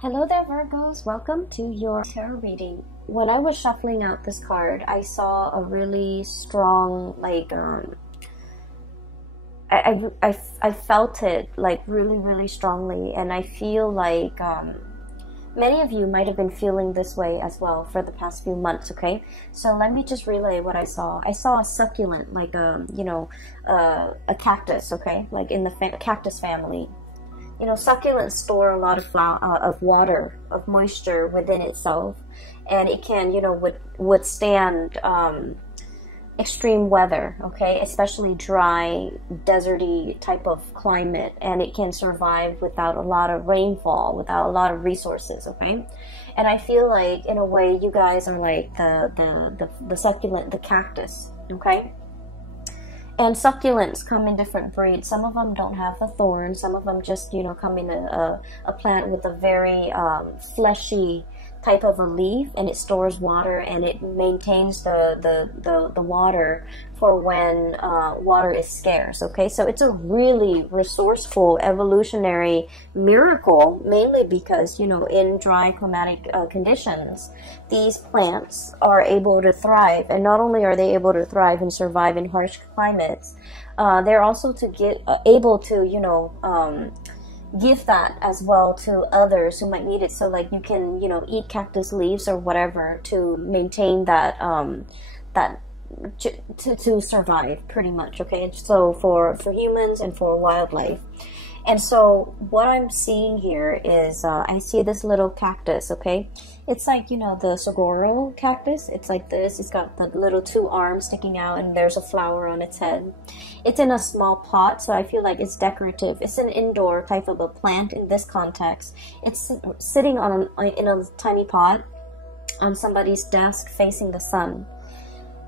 Hello there, Virgos. Welcome to your tarot reading. When I was shuffling out this card, I saw a really strong, I felt it like really strongly, and I feel like many of you might have been feeling this way as well for the past few months. Okay, so let me just relay what I saw. I saw a succulent, like a cactus. Okay, like in the cactus family. You know, succulents store a lot of water, of moisture within itself, and it can, withstand extreme weather, okay, especially dry, deserty type of climate, and it can survive without a lot of rainfall, without a lot of resources, okay? And I feel like, in a way, you guys are like the succulent, the cactus, okay? And succulents come in different breeds. Some of them don't have the thorns. Some of them just, come in a plant with a very fleshy type of a leaf, and it stores water, and it maintains the water for when water is scarce. Okay, so it's a really resourceful evolutionary miracle, mainly because, in dry climatic conditions, these plants are able to thrive. And not only are they able to thrive and survive in harsh climates, they're also able to give that as well to others who might need it. So like you can, eat cactus leaves or whatever to maintain that, to survive, pretty much. Okay, so for humans and for wildlife. And so what I'm seeing here is I see this little cactus. Okay, it's like, the saguaro cactus. It's like this. It's got the little two arms sticking out, and there's a flower on its head. It's in a small pot, so I feel like it's decorative. It's an indoor type of a plant in this context. It's sitting in a tiny pot on somebody's desk facing the sun.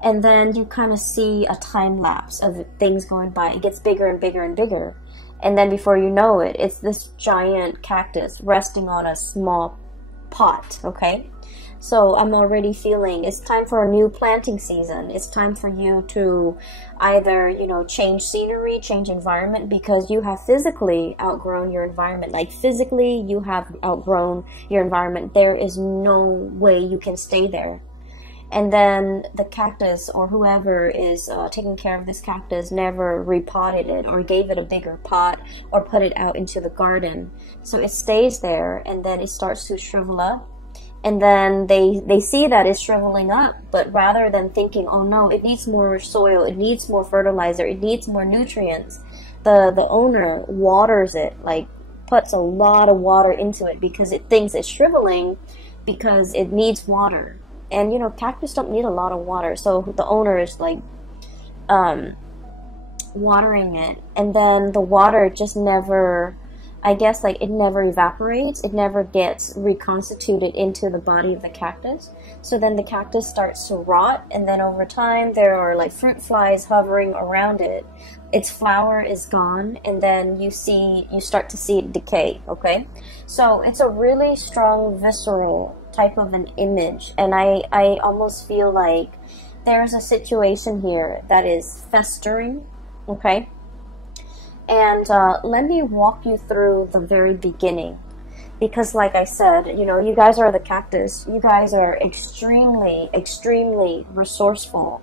And then you kind of see a time lapse of things going by. It gets bigger and bigger and bigger. And then before you know it, it's this giant cactus resting on a small pot, okay? So I'm already feeling it's time for a new planting season. It's time for you to either, change scenery, change environment, because you have physically outgrown your environment. Like physically, you have outgrown your environment. There is no way you can stay there. And then the cactus, or whoever is taking care of this cactus, never repotted it or gave it a bigger pot or put it out into the garden. So it stays there, and then it starts to shrivel up. And then they see that it's shriveling up, but rather than thinking, oh no, it needs more soil, it needs more fertilizer, it needs more nutrients, the owner waters it, like puts a lot of water into it because it thinks it's shriveling because it needs water. And, cactus don't need a lot of water. So the owner is like watering it. And then the water just never, I guess, like it never evaporates. It never gets reconstituted into the body of the cactus. So then the cactus starts to rot. And then over time, there are like fruit flies hovering around it. Its flower is gone. And then you start to see it decay. Okay. So it's a really strong, visceral type of an image, and I almost feel like there's a situation here that is festering, okay? And let me walk you through the very beginning, because like I said, you guys are the cactus. You guys are extremely resourceful.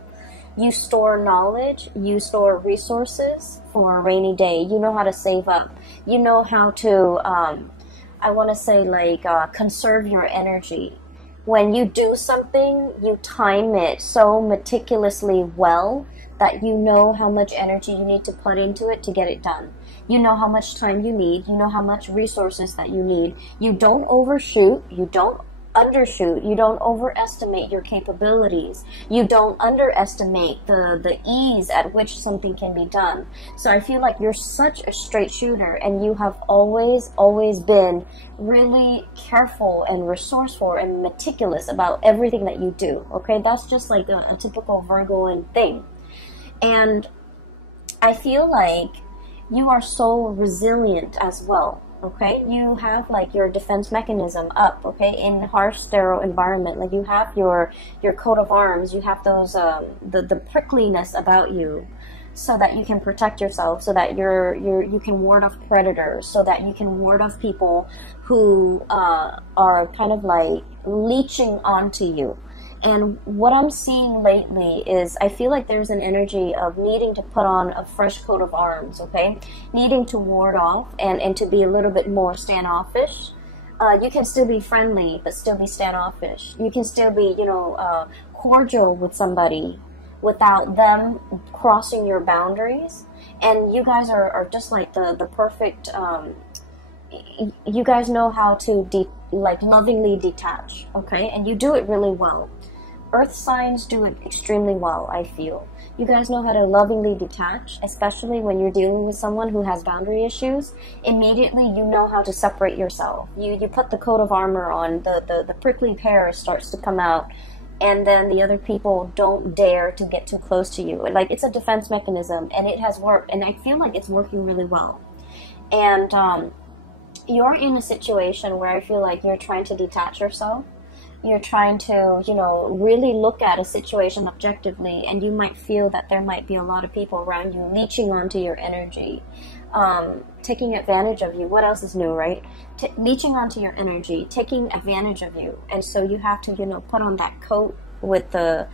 You store knowledge, you store resources for a rainy day. You know how to save up. You know how to I want to say conserve your energy. When you do something, you time it so meticulously well that you know how much energy you need to put into it to get it done. You know how much time you need. You know how much resources that you need. You don't overshoot. You don't undershoot. You don't overestimate your capabilities. You don't underestimate the ease at which something can be done. So I feel like you're such a straight shooter, and you have always been really careful and resourceful and meticulous about everything that you do. Okay, that's just like a typical Virgoan thing. And I feel like you are so resilient as well. Okay, you have like your defense mechanism up, okay, in harsh sterile environment. Like you have your coat of arms, you have those the prickliness about you. so that you can protect yourself, so that you can ward off predators, so that you can ward off people who are kind of like leeching onto you. And what I'm seeing lately is I feel like there's an energy of needing to put on a fresh coat of arms, okay? Needing to ward off and to be a little bit more standoffish. You can still be friendly, but still be standoffish. You can still be, cordial with somebody without them crossing your boundaries. And you guys are just like the perfect, you guys know how to lovingly detach, okay? And you do it really well. Earth signs do it extremely well, I feel. You guys know how to lovingly detach, especially when you're dealing with someone who has boundary issues. Immediately, you know how to separate yourself. You put the coat of armor on, the prickly pear starts to come out, and then the other people don't dare to get too close to you. Like, it's a defense mechanism, and it has worked, and I feel like it's working really well. And you're in a situation where I feel like you're trying to detach yourself. You're trying to, really look at a situation objectively, and you might feel that there might be a lot of people around you leeching onto your energy, taking advantage of you. What else is new, right? Leeching onto your energy, taking advantage of you. And so you have to, put on that coat with the,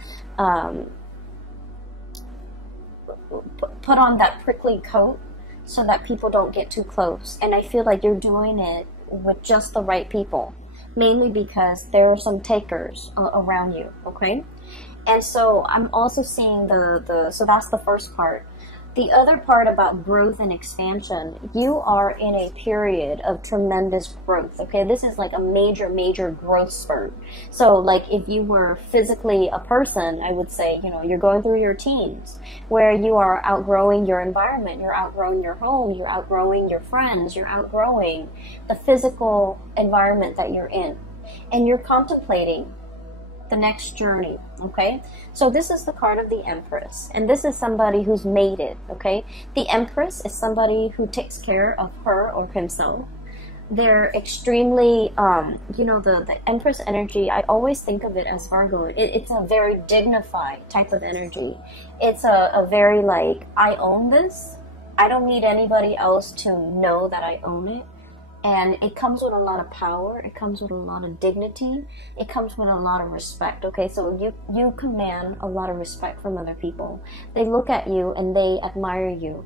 put on that prickly coat so that people don't get too close. And I feel like you're doing it with just the right people. Mainly because there are some takers around you, okay? And so I'm also seeing so that's the first part. The other part about growth and expansion, you are in a period of tremendous growth, okay? This is like a major, major growth spurt. So like if you were physically a person, I would say, you're going through your teens where you are outgrowing your environment, you're outgrowing your home, you're outgrowing your friends, you're outgrowing the physical environment that you're in. And you're contemplating the next journey, okay? So this is the card of the Empress, and this is somebody who's made it, okay? The Empress is somebody who takes care of her or himself. They're extremely, the Empress energy, I always think of it as Virgo. It's a very dignified type of energy. It's a very like, I own this. I don't need anybody else to know that I own it. And it comes with a lot of power. It comes with a lot of dignity. It comes with a lot of respect. Okay, so you command a lot of respect from other people. They look at you and they admire you.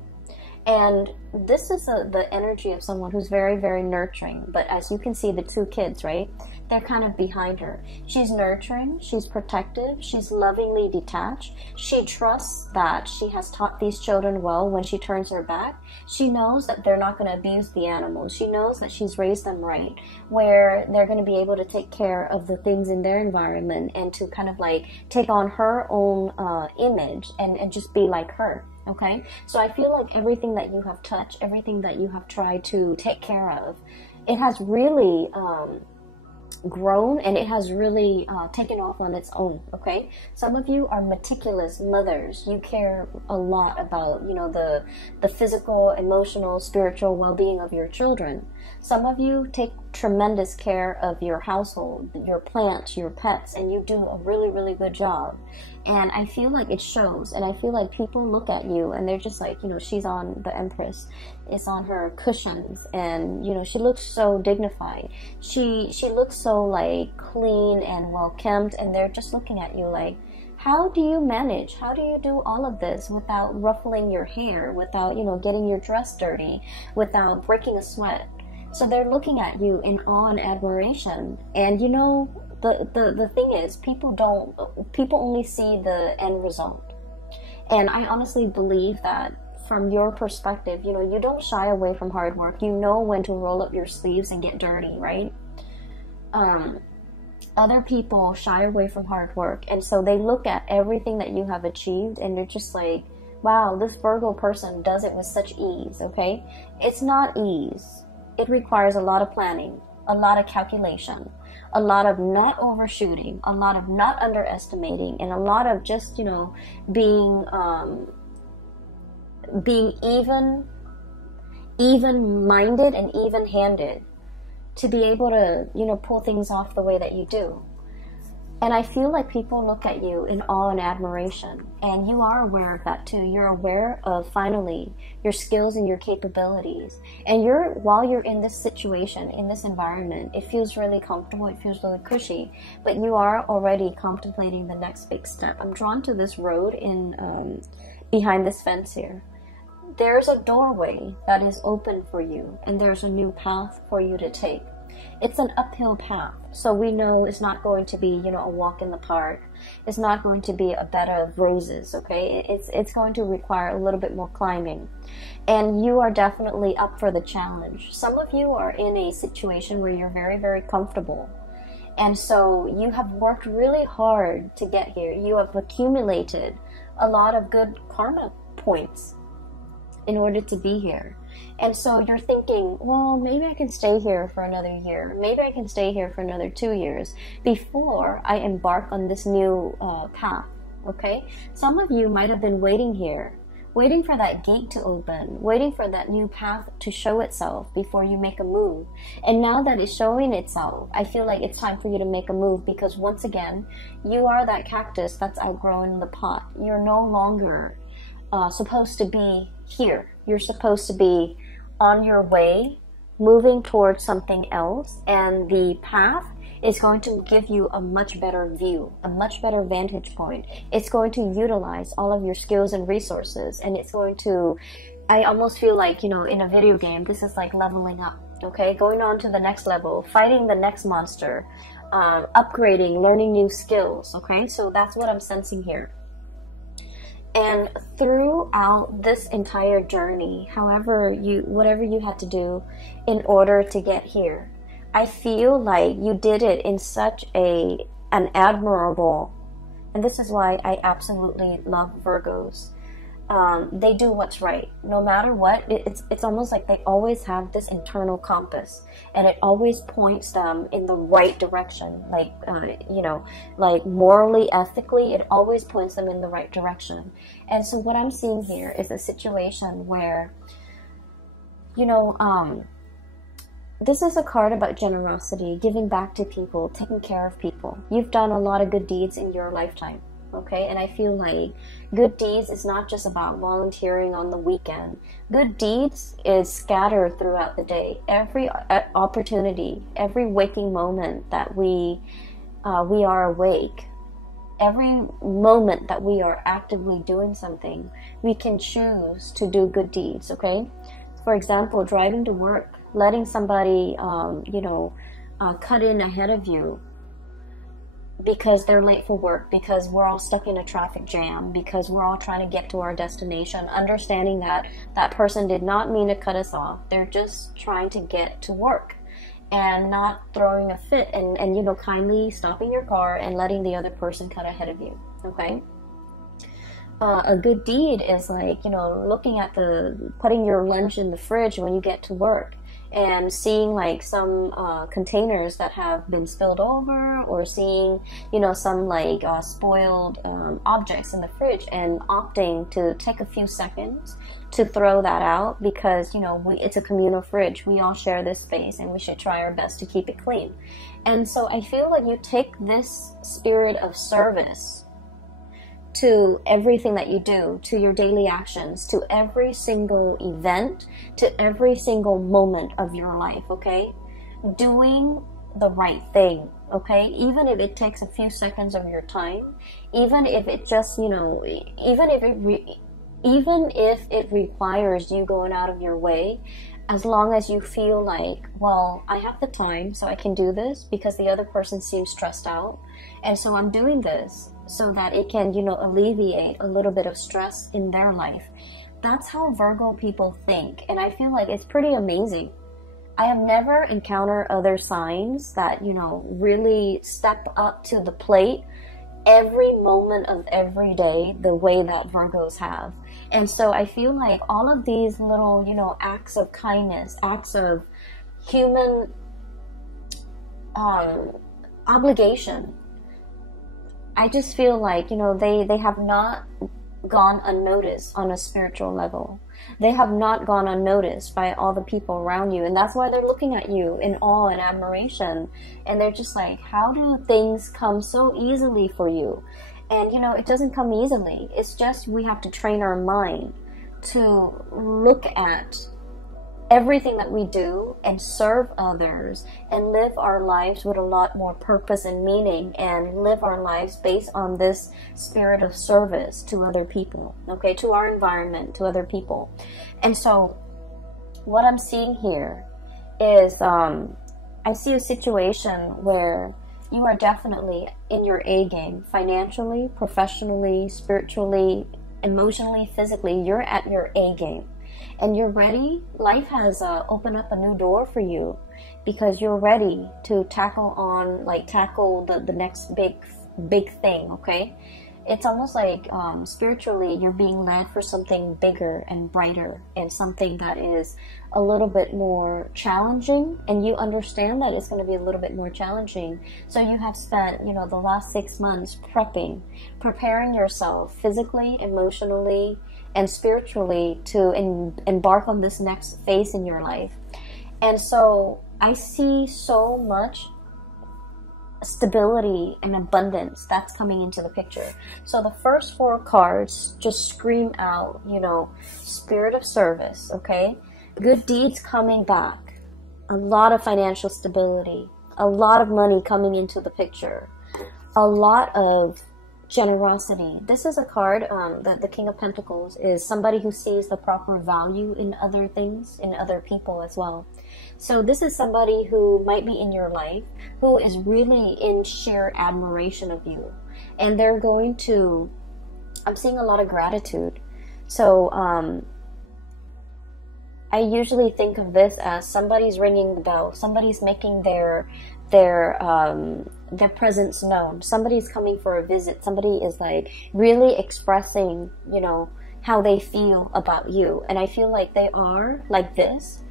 And this is the energy of someone who's very, very nurturing. But as you can see, the two kids, right? They're kind of behind her. She's nurturing, she's protective, she's lovingly detached. She trusts that she has taught these children well when she turns her back. She knows that they're not going to abuse the animals. She knows that she's raised them right, where they're going to be able to take care of the things in their environment and to kind of like take on her own image and just be like her. Okay, so I feel like everything that you have touched, everything that you have tried to take care of, it has really grown and it has really taken off on its own. Okay, some of you are meticulous mothers. You care a lot about the physical, emotional, spiritual well-being of your children. Some of you take tremendous care of your household, your plants, your pets, and you do a really, really good job. And I feel like it shows, and I feel like people look at you and they're just like, she's on the Empress, it's on her cushions, and she looks so dignified. She looks so like clean and well kempt, and they're just looking at you like, how do you manage? How do you do all of this without ruffling your hair, without getting your dress dirty, without breaking a sweat? So they're looking at you in awe and admiration. And the thing is, people only see the end result. And I honestly believe that from your perspective, you don't shy away from hard work. You know when to roll up your sleeves and get dirty, right? Other people shy away from hard work, and so they look at everything that you have achieved and they're just like, wow, this Virgo person does it with such ease. Okay, it's not ease. It requires a lot of planning, a lot of calculation, a lot of not overshooting, a lot of not underestimating, and a lot of just, being even-minded and even-handed to be able to, pull things off the way that you do. And I feel like people look at you in awe and admiration, and you are aware of that too. You're aware of finally your skills and your capabilities. And while you're in this situation, in this environment, it feels really comfortable, it feels really cushy, but you are already contemplating the next big step. I'm drawn to this road in behind this fence here. There's a doorway that is open for you, and there's a new path for you to take. It's an uphill path, so we know it's not going to be, you know, a walk in the park. It's not going to be a bed of roses, okay? It's going to require a little bit more climbing, and you are definitely up for the challenge. Some of you are in a situation where you're very, very comfortable, and so you have worked really hard to get here. You have accumulated a lot of good karma points in order to be here. And so you're thinking, well, maybe I can stay here for another year. Maybe I can stay here for another 2 years before I embark on this new path, okay? Some of you might have been waiting here, waiting for that gate to open, waiting for that new path to show itself before you make a move. And now that it's showing itself, I feel like it's time for you to make a move, because once again, you are that cactus that's outgrown the pot. You're no longer supposed to be here. You're supposed to be on your way, moving towards something else, and the path is going to give you a much better view, a much better vantage point. It's going to utilize all of your skills and resources, and it's going to, I almost feel like, you know, in a video game, this is like leveling up, okay? Going on to the next level, fighting the next monster, upgrading, learning new skills, okay? So that's what I'm sensing here. And throughout this entire journey, whatever you had to do in order to get here, I feel like you did it in such an admirable, and this is why I absolutely love Virgos. They do what's right. No matter what, it's almost like they always have this internal compass, and it always points them in the right direction. Like, you know, like morally, ethically, it always points them in the right direction. And so what I'm seeing here is a situation where, you know, this is a card about generosity, giving back to people, taking care of people. You've done a lot of good deeds in your lifetime. Okay, and I feel like good deeds is not just about volunteering on the weekend. Good deeds is scattered throughout the day. Every opportunity, every waking moment that we are awake, every moment that we are actively doing something, we can choose to do good deeds. Okay, for example, driving to work, letting somebody, you know, cut in ahead of you because they're late for work, because we're all stuck in a traffic jam, because we're all trying to get to our destination, understanding that that person did not mean to cut us off. They're just trying to get to work, and not throwing a fit, and you know, kindly stopping your car and letting the other person cut ahead of you, okay? A good deed is like, you know, looking at putting your lunch in the fridge when you get to work, and seeing like some containers that have been spilled over, or seeing, you know, some like spoiled objects in the fridge, and opting to take a few seconds to throw that out, because, you know, it's a communal fridge. We all share this space, and we should try our best to keep it clean. And so I feel like you take this spirit of service to everything that you do, to your daily actions, to every single event, to every single moment of your life, okay? Doing the right thing, okay? Even if it takes a few seconds of your time, even if it just, you know, even if it requires you going out of your way, as long as you feel like, well, I have the time, so I can do this because the other person seems stressed out, and so I'm doing this so that it can, you know, alleviate a little bit of stress in their life. That's how Virgo people think, and I feel like it's pretty amazing. I have never encountered other signs that, you know, really step up to the plate every moment of every day the way that Virgos have. And so I feel like all of these little, you know, acts of kindness, acts of human obligation, I just feel like, you know, they have not gone unnoticed on a spiritual level. They have not gone unnoticed by all the people around you, and that's why they're looking at you in awe and admiration. And they're just like, how do things come so easily for you? And you know, it doesn't come easily. It's just we have to train our mind to look at everything that we do and serve others and live our lives with a lot more purpose and meaning, and live our lives based on this spirit of service to other people, okay, to our environment, to other people. And so what I'm seeing here is I see a situation where you are definitely in your A game, financially, professionally, spiritually, emotionally, physically. You're at your A game. And you're ready. Life has opened up a new door for you because you're ready to tackle the next big thing, okay? It's almost like spiritually you're being led for something bigger and brighter, and something that is a little bit more challenging, and you understand that it's going to be a little bit more challenging. So you have spent, you know, the last 6 months preparing yourself physically, emotionally, and spiritually to embark on this next phase in your life. And so I see so much stability and abundance that's coming into the picture. So the first 4 cards just scream out, you know, spirit of service, okay? Good deeds coming back, a lot of financial stability, a lot of money coming into the picture, a lot of generosity. This is a card, the King of Pentacles is somebody who sees the proper value in other things, in other people as well. So this is somebody who might be in your life who is really in sheer admiration of you. And they're going to, I'm seeing a lot of gratitude. So I usually think of this as somebody's ringing the bell, somebody's making their presence known, somebody's coming for a visit, somebody is like really expressing, you know, how they feel about you. And I feel like they are like this.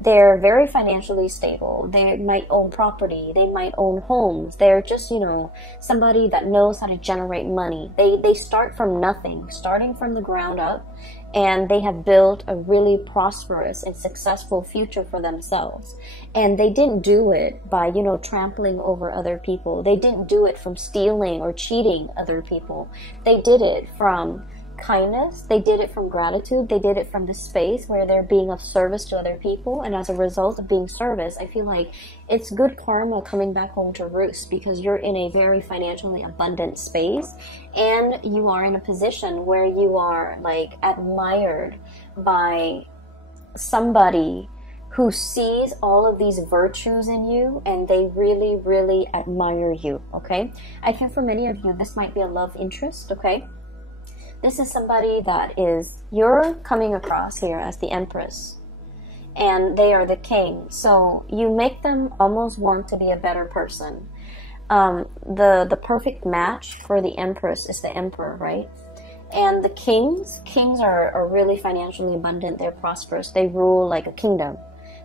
They're very financially stable. They might own property. They might own homes. They're just, you know, somebody that knows how to generate money. They start from nothing, starting from the ground up, and they have built a really prosperous and successful future for themselves. And they didn't do it by, you know, trampling over other people. They didn't do it from stealing or cheating other people. They did it from kindness. They did it from gratitude. They did it from the space where they're being of service to other people. And as a result of being service, I feel like it's good karma coming back home to roost, because you're in a very financially abundant space, and you are in a position where you are like admired by somebody who sees all of these virtues in you, and they really, really admire you, okay? I feel for many of you, this might be a love interest, okay? This is somebody that is, you're coming across here as the Empress, and they are the King. So you make them almost want to be a better person. The perfect match for the Empress is the Emperor, right? And the kings are really financially abundant. They're prosperous. They rule like a kingdom.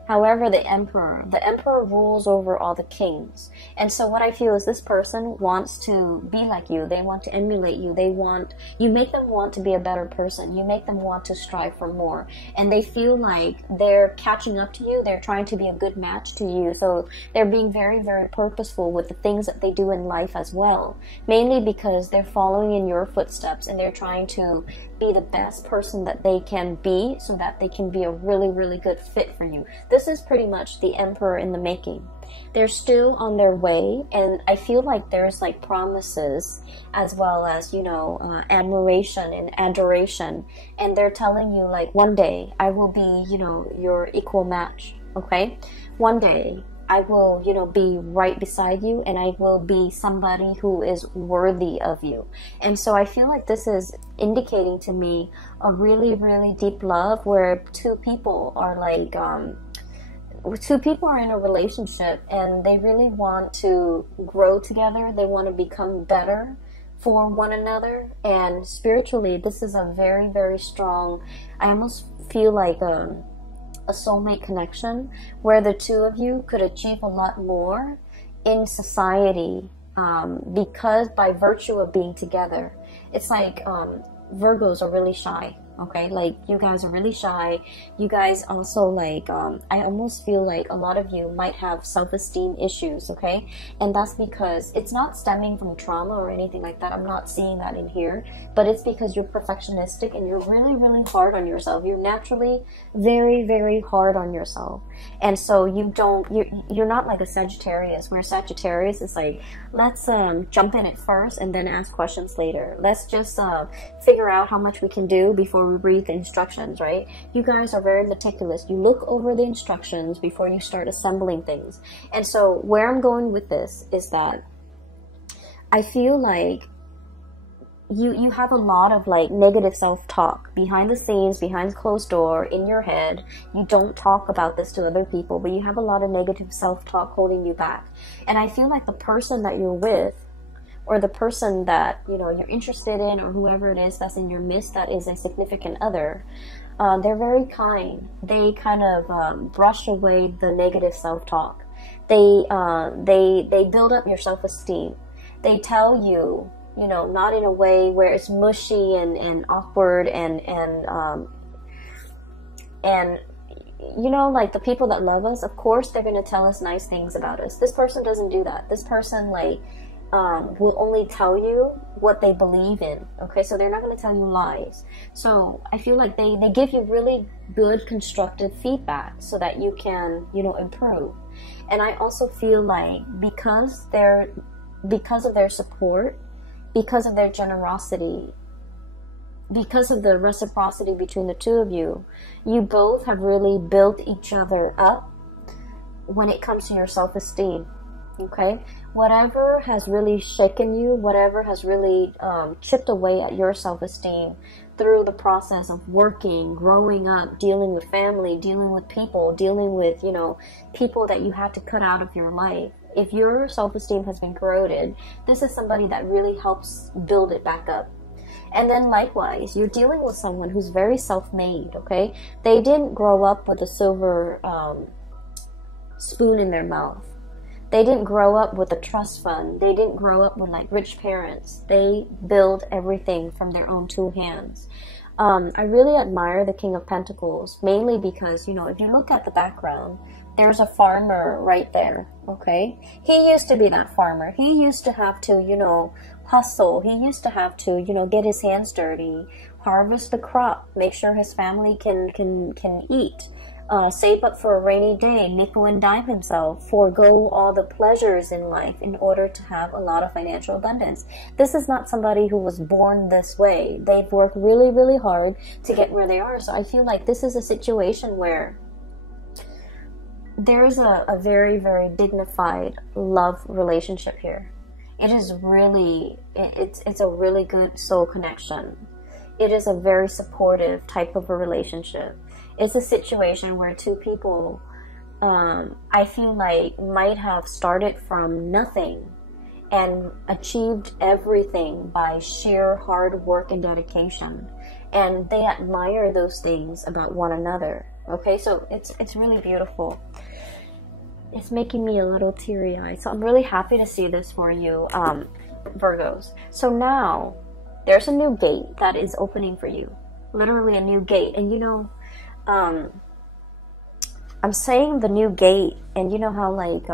However, the emperor rules over all the kings. And so what I feel is this person wants to be like you. They want to emulate you. You make them want to be a better person. You make them want to strive for more. And they feel like they're catching up to you. They're trying to be a good match to you. So they're being very, very purposeful with the things that they do in life as well. Mainly because they're following in your footsteps, and they're trying to be the best person that they can be, so that they can be a really, really good fit for you. This is pretty much the Emperor in the making. They're still on their way, and I feel like there's like promises as well as, you know, admiration and adoration, and they're telling you like, one day I will be, you know, your equal match, okay? One day I will, you know, be right beside you, and I will be somebody who is worthy of you. And so I feel like this is indicating to me a really, really deep love where two people are like, two people are in a relationship, and they really want to grow together. They want to become better for one another. And spiritually, this is a very, very strong, I almost feel like a soulmate connection where the two of you could achieve a lot more in society, because by virtue of being together. It's like Virgos are really shy, okay? Like, you guys are really shy. You guys also, like, I almost feel like a lot of you might have self-esteem issues, okay? And that's because it's not stemming from trauma or anything like that. I'm not seeing that in here, but it's because you're perfectionistic and you're really, really hard on yourself. You're naturally very, very hard on yourself. And so you're not like a Sagittarius, where Sagittarius is like, let's jump in it first and then ask questions later. Let's just figure out how much we can do before we read the instructions, right? You guys are very meticulous. You look over the instructions before you start assembling things. And so where I'm going with this is that I feel like you have a lot of like negative self-talk behind the scenes, behind closed door, in your head. You don't talk about this to other people, but you have a lot of negative self-talk holding you back. And I feel like the person that you're with, or the person that, you know, you're interested in, or whoever it is that's in your midst that is a significant other, they're very kind. They kind of brush away the negative self-talk. They build up your self-esteem. They tell you, you know, not in a way where it's mushy and awkward and you know, like the people that love us, of course they're going to tell us nice things about us. This person doesn't do that. This person, like, will only tell you what they believe in, okay? So they're not going to tell you lies. So I feel like they give you really good constructive feedback so that you can, you know, improve. And I also feel like because of their support, because of their generosity, because of the reciprocity between the two of you, you both have really built each other up when it comes to your self-esteem, okay? Whatever has really shaken you, whatever has really chipped away at your self-esteem through the process of working, growing up, dealing with family, dealing with people, dealing with, you know, people that you had to cut out of your life. If your self-esteem has been corroded, this is somebody that really helps build it back up. And then likewise, you're dealing with someone who's very self-made, okay? They didn't grow up with a silver spoon in their mouth. They didn't grow up with a trust fund. They didn't grow up with like rich parents. They build everything from their own two hands. I really admire the King of Pentacles, mainly because, you know, if you look at the background, there's a farmer right there, okay? He used to be that farmer. He used to have to, you know, hustle. He used to have to, you know, get his hands dirty, harvest the crop, make sure his family can eat, save up for a rainy day, nickel and dime himself, forego all the pleasures in life in order to have a lot of financial abundance. This is not somebody who was born this way. They've worked really, really hard to get where they are. So I feel like this is a situation where there's a very, very dignified love relationship here. It is really, it's a really good soul connection. It is a very supportive type of a relationship. It's a situation where two people, I feel like, might have started from nothing and achieved everything by sheer hard work and dedication. And they admire those things about one another. Okay, so it's really beautiful. It's making me a little teary-eyed. So I'm really happy to see this for you, Virgos. So now, there's a new gate that is opening for you. Literally a new gate. And you know, I'm saying the new gate, and you know how like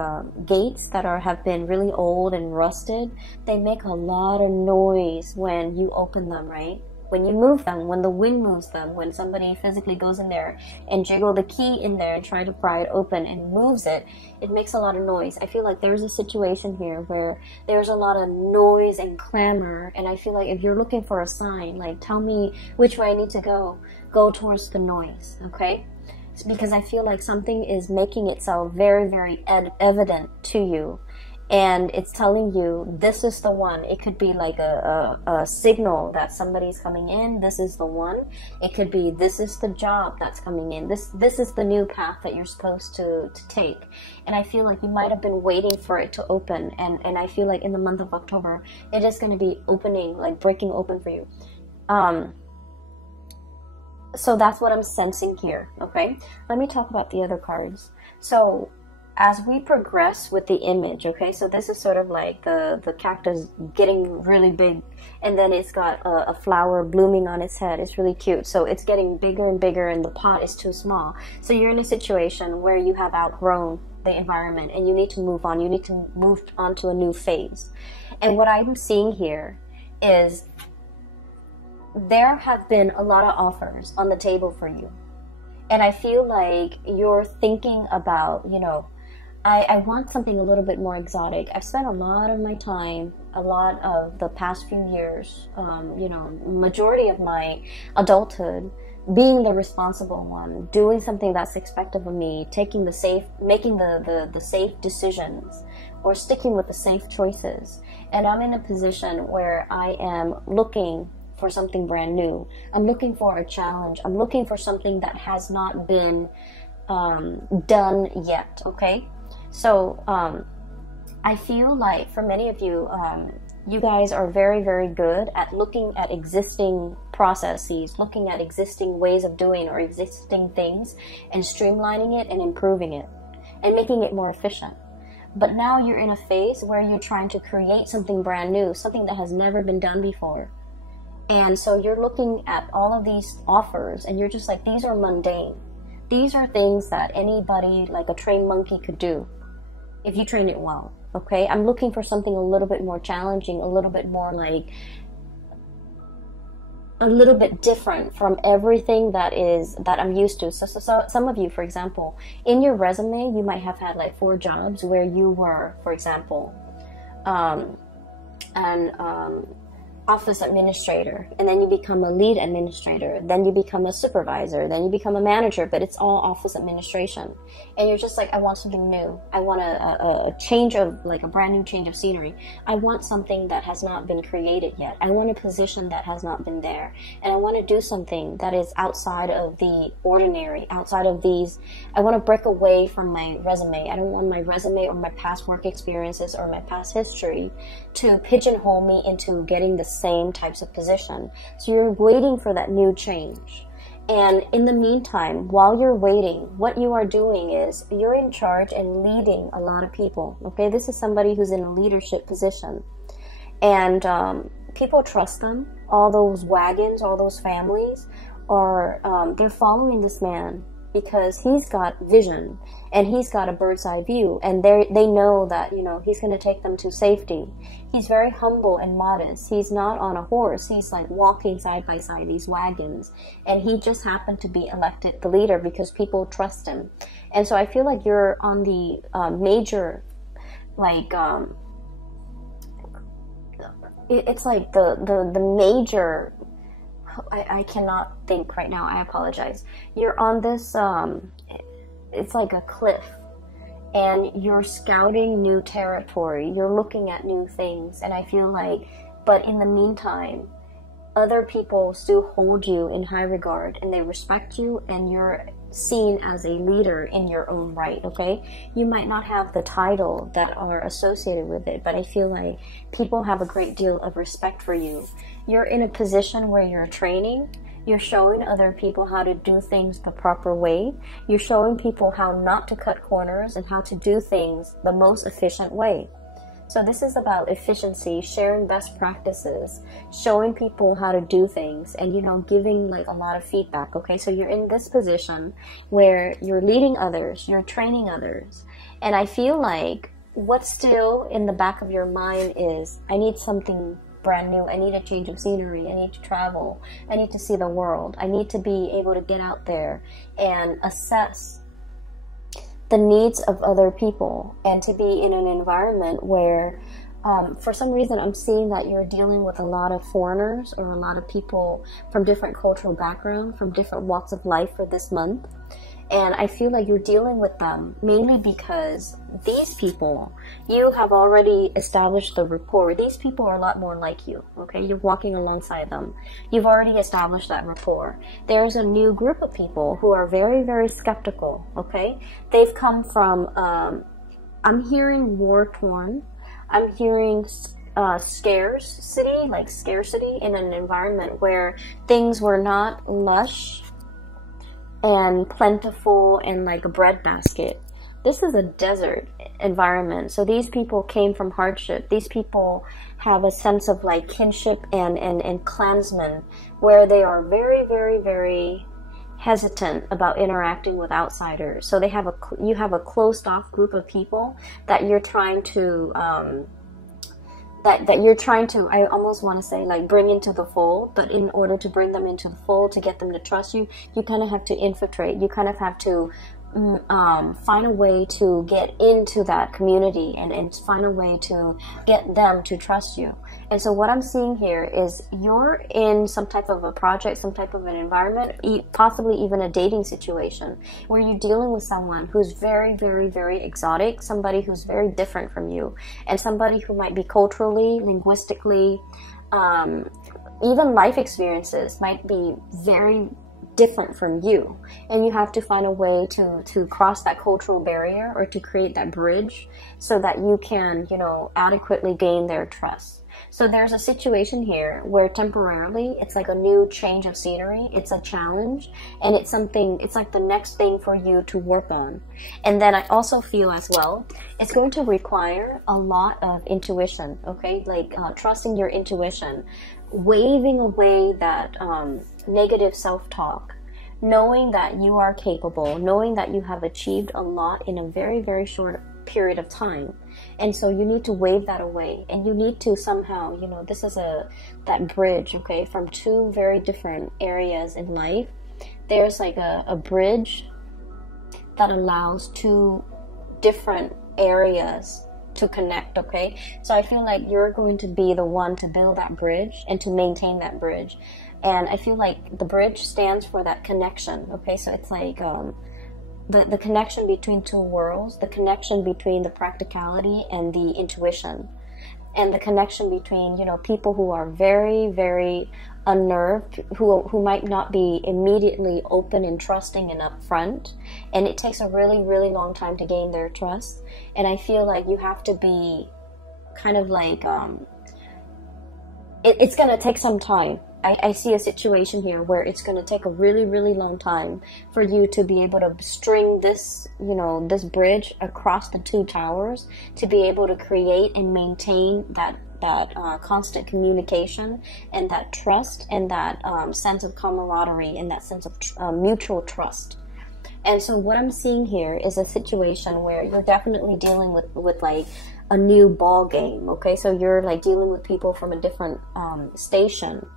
gates that have been really old and rusted, they make a lot of noise when you open them, right? When you move them, when the wind moves them, when somebody physically goes in there and jiggle the key in there and try to pry it open and moves it, it makes a lot of noise. I feel like there's a situation here where there's a lot of noise and clamor, and I feel like if you're looking for a sign, like tell me which way I need to go towards the noise, okay? It's because I feel like something is making itself very, very evident to you. And it's telling you, this is the one. It could be like a signal that somebody's coming in. This is the one. It could be, this is the job that's coming in. This is the new path that you're supposed to take. And I feel like you might have been waiting for it to open. And I feel like in the month of October, it is going to be opening, like breaking open for you. So that's what I'm sensing here, okay? Let me talk about the other cards. So as we progress with the image, okay, so this is sort of like the cactus getting really big, and then it's got a flower blooming on its head. It's really cute. So it's getting bigger and bigger, and the pot is too small. So you're in a situation where you have outgrown the environment, and you need to move on. You need to move on to a new phase. And what I'm seeing here is there have been a lot of offers on the table for you. And I feel like you're thinking about, you know, I want something a little bit more exotic. I've spent a lot of my time, a lot of the past few years, you know, majority of my adulthood, being the responsible one, doing something that's expected of me, making the safe decisions, or sticking with the safe choices. And I'm in a position where I am looking for something brand new. I'm looking for a challenge. I'm looking for something that has not been done yet, okay? So I feel like for many of you, you guys are very, very good at looking at existing processes, looking at existing ways of doing or existing things, and streamlining it and improving it and making it more efficient. But now you're in a phase where you're trying to create something brand new, something that has never been done before. And so you're looking at all of these offers, and you're just like, these are mundane. These are things that anybody, like a trained monkey, could do if you train it well, okay? I'm looking for something a little bit more challenging, a little bit more like, a little bit different from everything that I'm used to. So some of you, for example, in your resume, you might have had like 4 jobs where you were, for example, office administrator, and then you become a lead administrator, then you become a supervisor, then you become a manager, but it's all office administration. And you're just like, I want something new. I want a change of, like a brand new change of scenery. I want something that has not been created yet. I want a position that has not been there. And I want to do something that is outside of the ordinary, outside of these. I want to break away from my resume. I don't want my resume or my past work experiences or my past history to pigeonhole me into getting the same types of position. So you're waiting for that new change. And in the meantime, while you're waiting, what you are doing is you're in charge and leading a lot of people. Okay, this is somebody who's in a leadership position, and people trust them. All those wagons, all those families are they're following this man because he's got vision and he's got a bird's eye view, and they know that, you know, he's going to take them to safety. He's very humble and modest. He's not on a horse. He's like walking side by side these wagons, and he just happened to be elected the leader because people trust him. And so I feel like you're on the major, like it's like the major, I cannot think right now, I apologize. You're on this it's like a cliff, and you're scouting new territory. You're looking at new things, and I feel like, but in the meantime, other people still hold you in high regard, and they respect you, and you're seen as a leader in your own right, okay? You might not have the title that are associated with it, but I feel like people have a great deal of respect for you. You're in a position where you're training. You're showing other people how to do things the proper way. You're showing people how not to cut corners and how to do things the most efficient way. So this is about efficiency, sharing best practices, showing people how to do things, and, you know, giving like a lot of feedback, okay? So you're in this position where you're leading others, you're training others. And I feel like what's still in the back of your mind is, I need something brand new. I need a change of scenery. I need to travel. I need to see the world. I need to be able to get out there and assess the needs of other people, and to be in an environment where for some reason I'm seeing that you're dealing with a lot of foreigners or a lot of people from different cultural backgrounds, from different walks of life for this month. And I feel like you're dealing with them mainly because these people, you have already established the rapport. These people are a lot more like you, okay? You're walking alongside them. You've already established that rapport. There's a new group of people who are very, very skeptical, okay? They've come from, I'm hearing war-torn. I'm hearing scarcity, like scarcity in an environment where things were not lush and plentiful and like a breadbasket. this is a desert environment. So these people came from hardship. These people have a sense of like kinship and clansmen, where they are very, very, very hesitant about interacting with outsiders. So you have a closed off group of people that you're trying to I almost want to say like bring into the fold. But in order to bring them into the fold, to get them to trust you, you kind of have to infiltrate. You kind of have to find a way to get into that community and find a way to get them to trust you. And so what I'm seeing here is you're in some type of a project, some type of an environment, possibly even a dating situation, where you're dealing with someone who's very, very, very exotic, somebody who's very different from you, and somebody who might be culturally, linguistically, even life experiences might be very different from you, and you have to find a way to cross that cultural barrier, or to create that bridge so that you can, you know, adequately gain their trust. So there's a situation here where temporarily it's like a new change of scenery, it's a challenge, and it's like the next thing for you to work on. And then I also feel as well, it's going to require a lot of intuition, okay? Like trusting your intuition, waving away that negative self-talk, knowing that you are capable, knowing that you have achieved a lot in a very, very short period of time. And so you need to wave that away, and you need to somehow, you know, this is that bridge, okay, from two very different areas in life. There's like a bridge that allows two different areas to connect, okay? So I feel like you're going to be the one to build that bridge and to maintain that bridge. And I feel like the bridge stands for that connection, okay? So it's like the connection between two worlds, the connection between the practicality and the intuition, and the connection between, you know, people who are very, very unnerved, who might not be immediately open and trusting and upfront, and it takes a really, really long time to gain their trust. And I feel like you have to be kind of like it's gonna take some time. I see a situation here where it's going to take a really, really long time for you to be able to string this, you know, this bridge across the two towers, to be able to create and maintain that constant communication and that trust and that sense of camaraderie and that sense of mutual trust. And so what I'm seeing here is a situation where you're definitely dealing with like a new ball game, okay? So you're like dealing with people from a different station.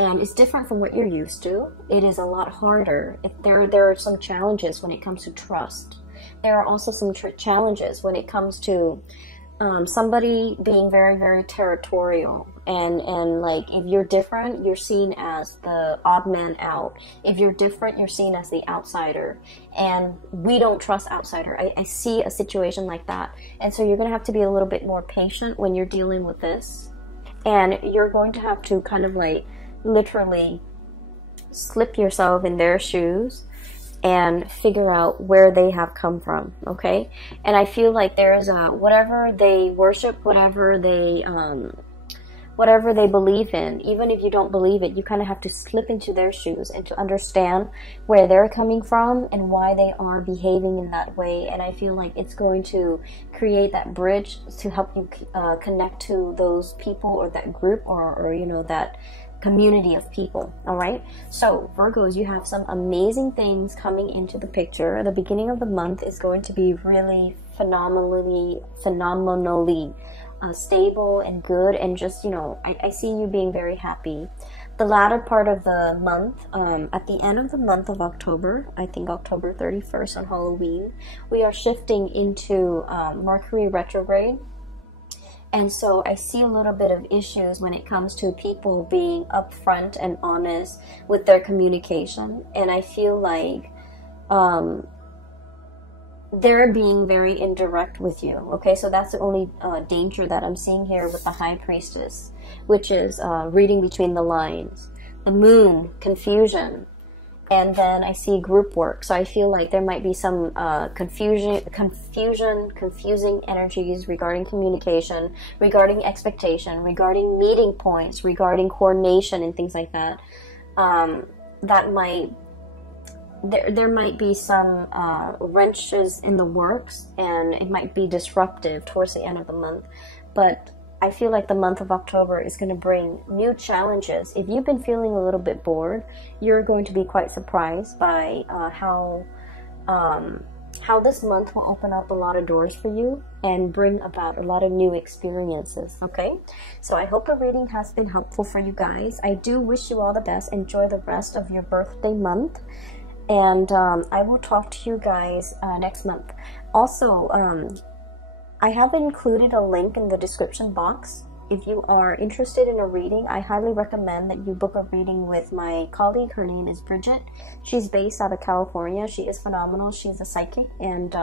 And it's different from what you're used to. It is a lot harder. There are some challenges when it comes to trust. There are also some challenges when it comes to somebody being very, very territorial. And like, if you're different, you're seen as the odd man out. If you're different, you're seen as the outsider. And we don't trust outsider. I see a situation like that. And so you're going to have to be a little bit more patient when you're dealing with this. And you're going to have to kind of like literally slip yourself in their shoes and figure out where they have come from, okay? And I feel like there's whatever they worship, whatever they believe in, even if you don't believe it, you kind of have to slip into their shoes and to understand where they're coming from and why they are behaving in that way. And I feel like it's going to create that bridge to help you connect to those people or that group or you know, that community of people. All right, so Virgos, you have some amazing things coming into the picture. The beginning of the month is going to be really phenomenally stable and good, and just, you know, I see you being very happy. The latter part of the month, at the end of the month of October, I think October 31st on Halloween, we are shifting into Mercury retrograde. And so I see a little bit of issues when it comes to people being upfront and honest with their communication. And I feel like they're being very indirect with you. Okay, so that's the only danger that I'm seeing here with the High Priestess, which is reading between the lines. The Moon, confusion. And then I see group work. So I feel like there might be some confusing energies regarding communication, regarding expectation, regarding meeting points, regarding coordination and things like that. That might there might be some wrenches in the works, and it might be disruptive towards the end of the month. But I feel like the month of October is going to bring new challenges. If you've been feeling a little bit bored, you're going to be quite surprised by how this month will open up a lot of doors for you and bring about a lot of new experiences, okay? So I hope the reading has been helpful for you guys. I do wish you all the best. Enjoy the rest of your birthday month. And I will talk to you guys next month. Also, I have included a link in the description box. If you are interested in a reading, I highly recommend that you book a reading with my colleague. Her name is Bridget. She's based out of California. She is phenomenal. She's a psychic, and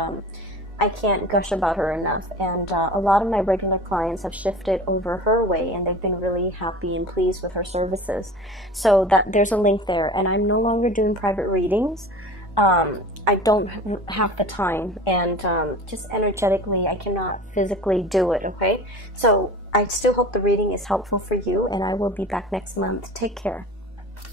I can't gush about her enough. And a lot of my regular clients have shifted over her way, and they've been really happy and pleased with her services. So there's a link there. And I'm no longer doing private readings. I don't have the time, and just energetically, I cannot physically do it, okay? So I still hope the reading is helpful for you, and I will be back next month. Take care.